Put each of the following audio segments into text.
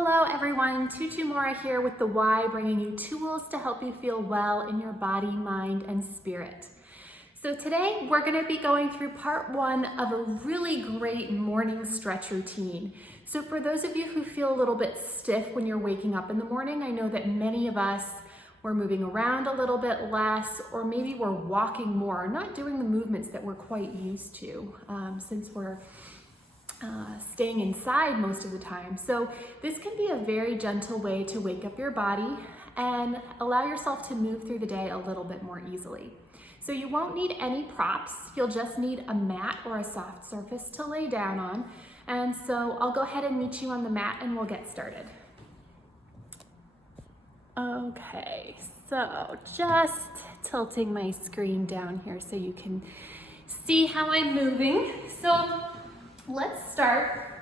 Hello everyone, Tutu Mora here with the Y, bringing you tools to help you feel well in your body, mind, and spirit. So today we're going to be going through part one of a really great morning stretch routine. So for those of you who feel a little bit stiff when you're waking up in the morning, I know that many of us we're moving around a little bit less, or maybe we're walking more, not doing the movements that we're quite used to since we're staying inside most of the time. So this can be a very gentle way to wake up your body and allow yourself to move through the day a little bit more easily. So you won't need any props. You'll just need a mat or a soft surface to lay down on. And so I'll go ahead and meet you on the mat and we'll get started. Okay, so just tilting my screen down here so you can see how I'm moving. So let's start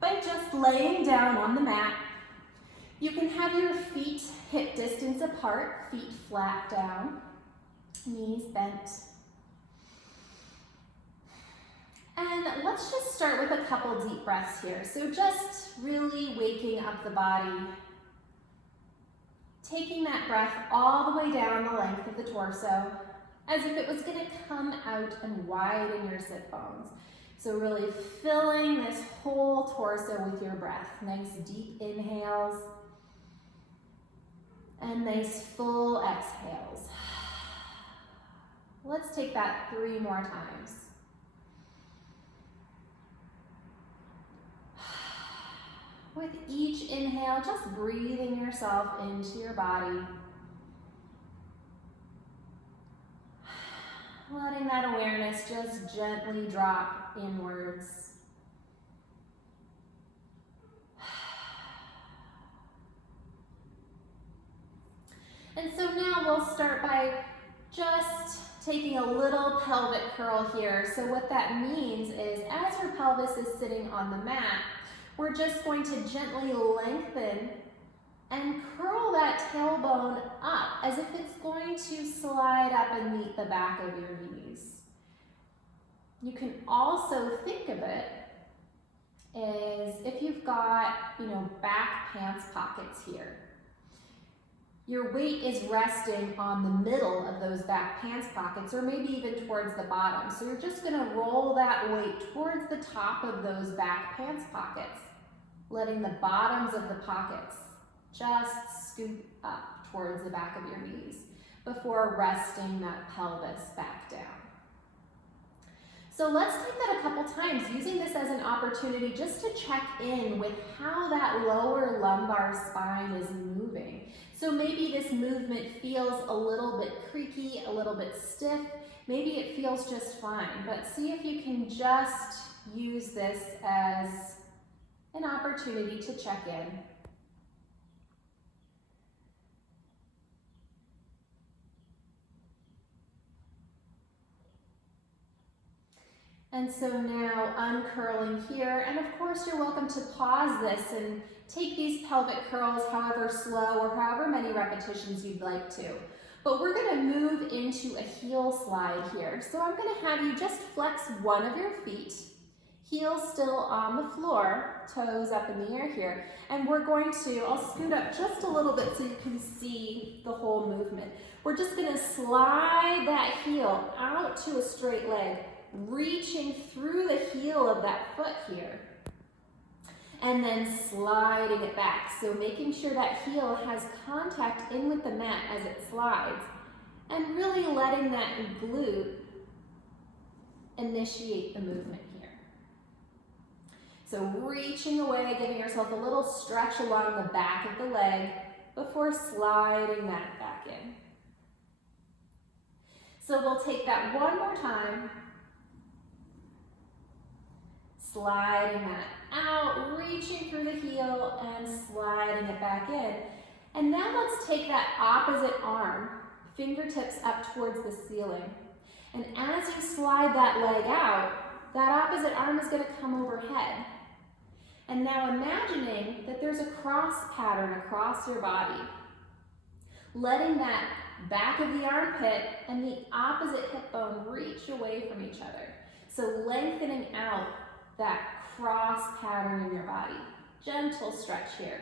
by just laying down on the mat. You can have your feet hip distance apart, feet flat down, knees bent. And let's just start with a couple deep breaths here. So just really waking up the body, taking that breath all the way down the length of the torso, as if it was going to come out and widen your sit bones. So really filling this whole torso with your breath. Nice deep inhales and nice full exhales. Let's take that 3 more times. With each inhale, just breathing yourself into your body. Letting that awareness just gently drop inwards. And so now we'll start by just taking a little pelvic curl here. So what that means is as your pelvis is sitting on the mat, we're just going to gently lengthen and curl that tailbone up as if it's going to slide up and meet the back of your knees. You can also think of it as if you've got, back pants pockets here. Your weight is resting on the middle of those back pants pockets, or maybe even towards the bottom. So you're just gonna roll that weight towards the top of those back pants pockets, letting the bottoms of the pockets just scoop up towards the back of your knees before resting that pelvis back down. So let's take that a couple times, using this as an opportunity just to check in with how that lower lumbar spine is moving. So maybe this movement feels a little bit creaky, a little bit stiff. Maybe it feels just fine, but see if you can just use this as an opportunity to check in. And so now uncurling here, and of course you're welcome to pause this and take these pelvic curls however slow or however many repetitions you'd like to. But we're going to move into a heel slide here. So I'm going to have you just flex one of your feet, heels still on the floor, toes up in the air here. And we're going to, I'll scoot up just a little bit so you can see the whole movement. We're just going to slide that heel out to a straight leg, reaching through the heel of that foot here, and then sliding it back. So making sure that heel has contact in with the mat as it slides, and really letting that glute initiate the movement here. So reaching away, giving yourself a little stretch along the back of the leg before sliding that back in. So we'll take that one more time. Sliding that out, reaching through the heel and sliding it back in. And now let's take that opposite arm, fingertips up towards the ceiling. And as you slide that leg out, that opposite arm is going to come overhead. And now imagining that there's a cross pattern across your body, letting that back of the armpit and the opposite hip bone reach away from each other. So lengthening out that cross pattern in your body. Gentle stretch here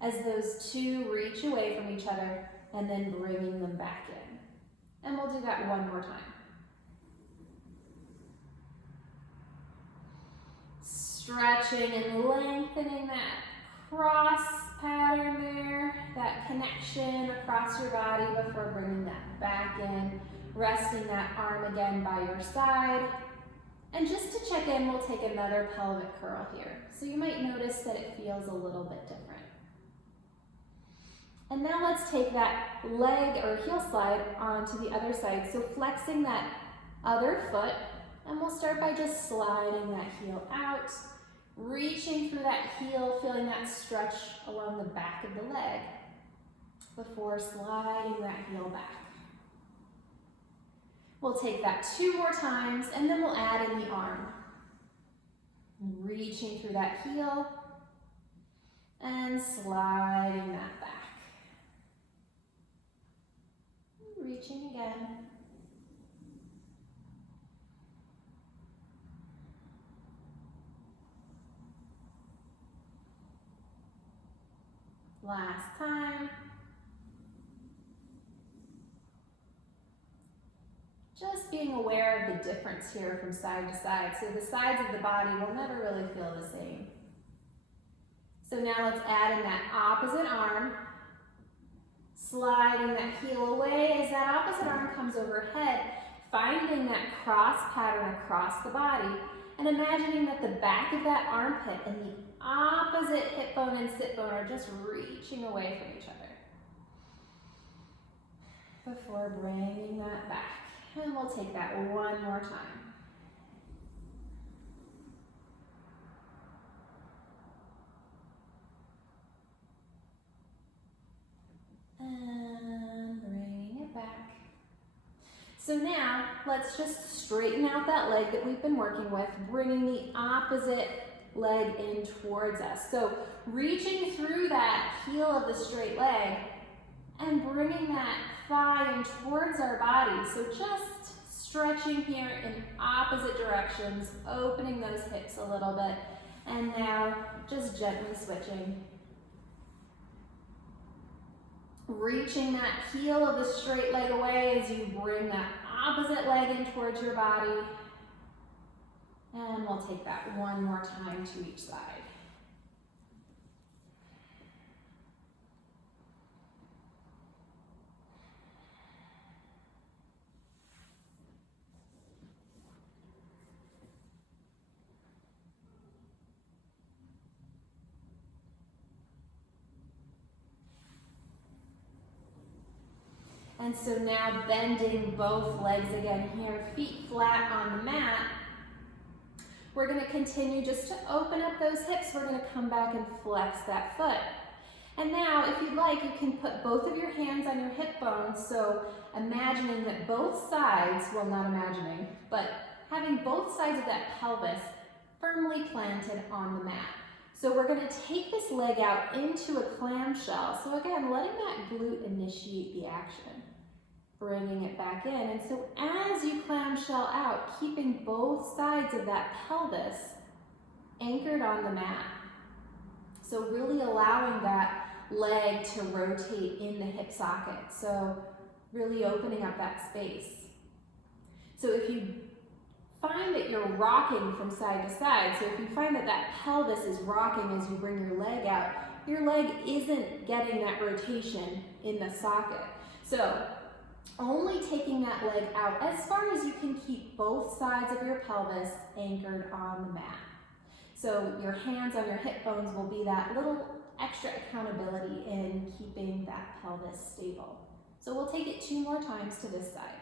as those two reach away from each other and then bringing them back in. And we'll do that one more time. Stretching and lengthening that cross pattern there, that connection across your body before bringing that back in. Resting that arm again by your side. And just to check in, we'll take another pelvic curl here. So you might notice that it feels a little bit different. And now let's take that leg or heel slide onto the other side. So flexing that other foot, and we'll start by just sliding that heel out, reaching through that heel, feeling that stretch along the back of the leg before sliding that heel back. We'll take that 2 more times, and then we'll add in the arm. Reaching through that heel and sliding that back. Reaching again. Last time. Just being aware of the difference here from side to side. So the sides of the body will never really feel the same. So now let's add in that opposite arm, sliding that heel away as that opposite arm comes overhead, finding that cross pattern across the body, and imagining that the back of that armpit and the opposite hip bone and sit bone are just reaching away from each other. Before bringing that back. And we'll take that one more time. And bringing it back. So now, let's just straighten out that leg that we've been working with, bringing the opposite leg in towards us. So reaching through that heel of the straight leg and bringing that thigh in towards our body. So just stretching here in opposite directions, opening those hips a little bit, and now just gently switching. Reaching that heel of the straight leg away as you bring that opposite leg in towards your body. And we'll take that one more time to each side. And so now bending both legs again here, feet flat on the mat. We're going to continue just to open up those hips. We're going to come back and flex that foot. And now, if you'd like, you can put both of your hands on your hip bones. So imagining that both sides, well, not imagining, but having both sides of that pelvis firmly planted on the mat. So we're going to take this leg out into a clamshell. So again, letting that glute initiate the action. Bringing it back in. And so as you clamshell out, keeping both sides of that pelvis anchored on the mat. So really allowing that leg to rotate in the hip socket. So really opening up that space. So if you find that you're rocking from side to side, so if you find that that pelvis is rocking as you bring your leg out, your leg isn't getting that rotation in the socket. So only taking that leg out as far as you can keep both sides of your pelvis anchored on the mat. So your hands on your hip bones will be that little extra accountability in keeping that pelvis stable. So we'll take it 2 more times to this side.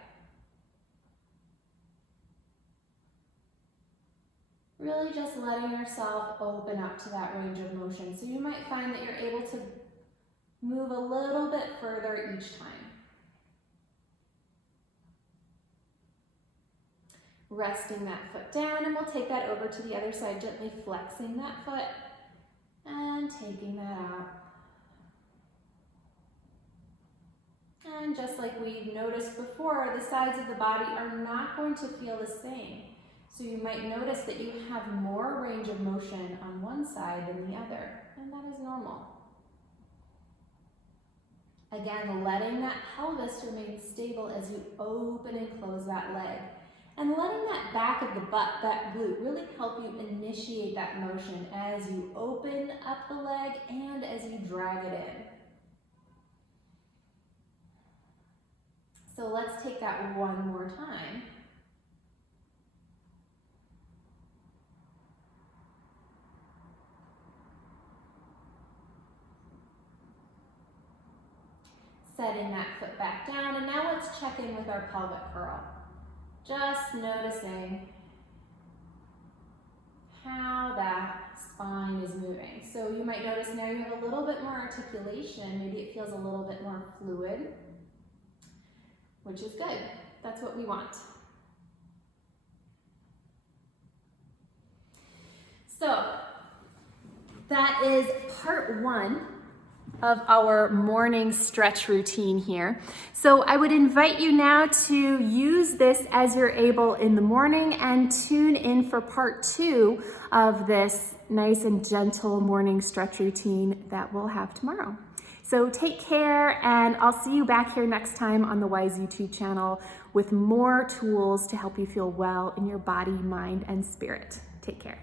Really just letting yourself open up to that range of motion. So you might find that you're able to move a little bit further each time. Resting that foot down, and we'll take that over to the other side, gently flexing that foot and taking that out. And just like we've noticed before, the sides of the body are not going to feel the same. So you might notice that you have more range of motion on one side than the other. normal. Again, letting that pelvis remain stable as you open and close that leg. And letting that back of the butt, that glute, really help you initiate that motion as you open up the leg and as you drag it in. So let's take that one more time. Setting that foot back down, and now let's check in with our pelvic curl. Just noticing how that spine is moving. So you might notice now you have a little bit more articulation. Maybe it feels a little bit more fluid, which is good. That's what we want. So that is part one of our morning stretch routine here. So I would invite you now to use this as you're able in the morning and tune in for part two of this nice and gentle morning stretch routine that we'll have tomorrow. So take care, and I'll see you back here next time on the Wise YouTube channel with more tools to help you feel well in your body, mind, and spirit. Take care.